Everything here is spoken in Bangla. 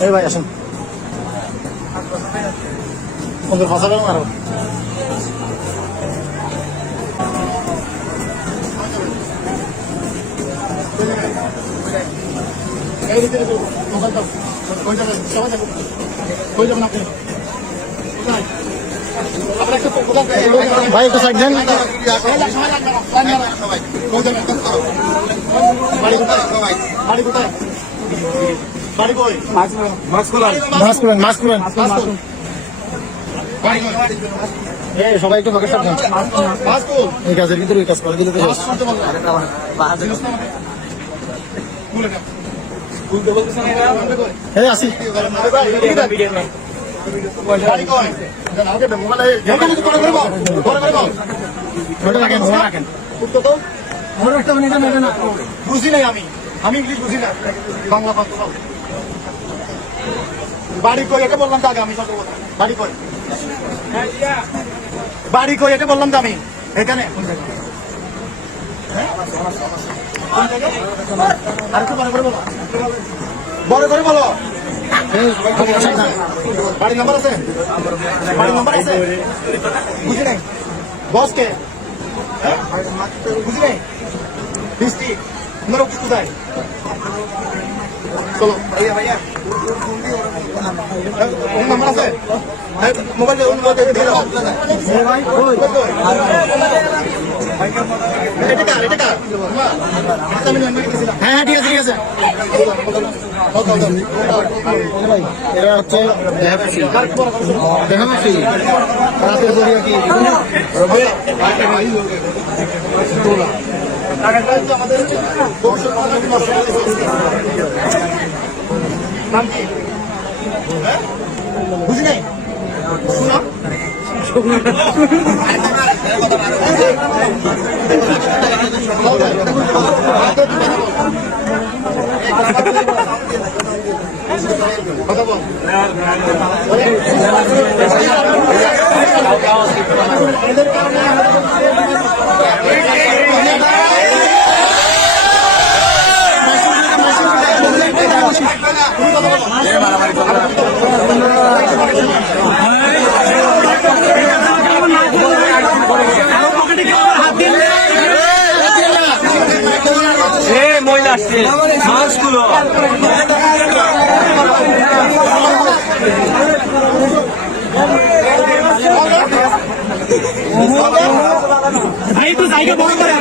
এই ভাই আসুন সুন্দর ভাষা বলুন আরো এই দিকে মোবাইল দাও কই যাবেন সবাই যাবেন কই যাবেন আপনি ভাই একটু সাইড দেন বাড়ি কোথায় বাড়ি কোথায় বাড়ি কই মাস্ক খুলেন মাস্ক খুলেন সবাই একটু বকে সাবধান এই কাজের ভিতরে কাজ করে দিলে তো হ্যাঁ আসি বুঝি নাই আমি ইংলিশ বুঝি না বাংলা বাড়ি কই এটা বললাম তো আগে আমি বাড়ি কই বাড়ি কই এটা বললাম তো আমি এখানে আর একটু বড় করে বলো বাড়ি নাম্বার আছে বুঝি নাই বস কে বুঝি নাই বৃষ্টি আমার কোথায় চলো ভাইয়া নাম্বার আছে মোবাইল হ্যাঁ ঠিক আছে ঠিক আছে এরা হচ্ছে দেহামাসি রাতের পরিয়া কি আমাদের নাম কি বুঝি নাই কথা বল মহিলা আসছে মাছগুলো ভাই তো জায়গা বড় করে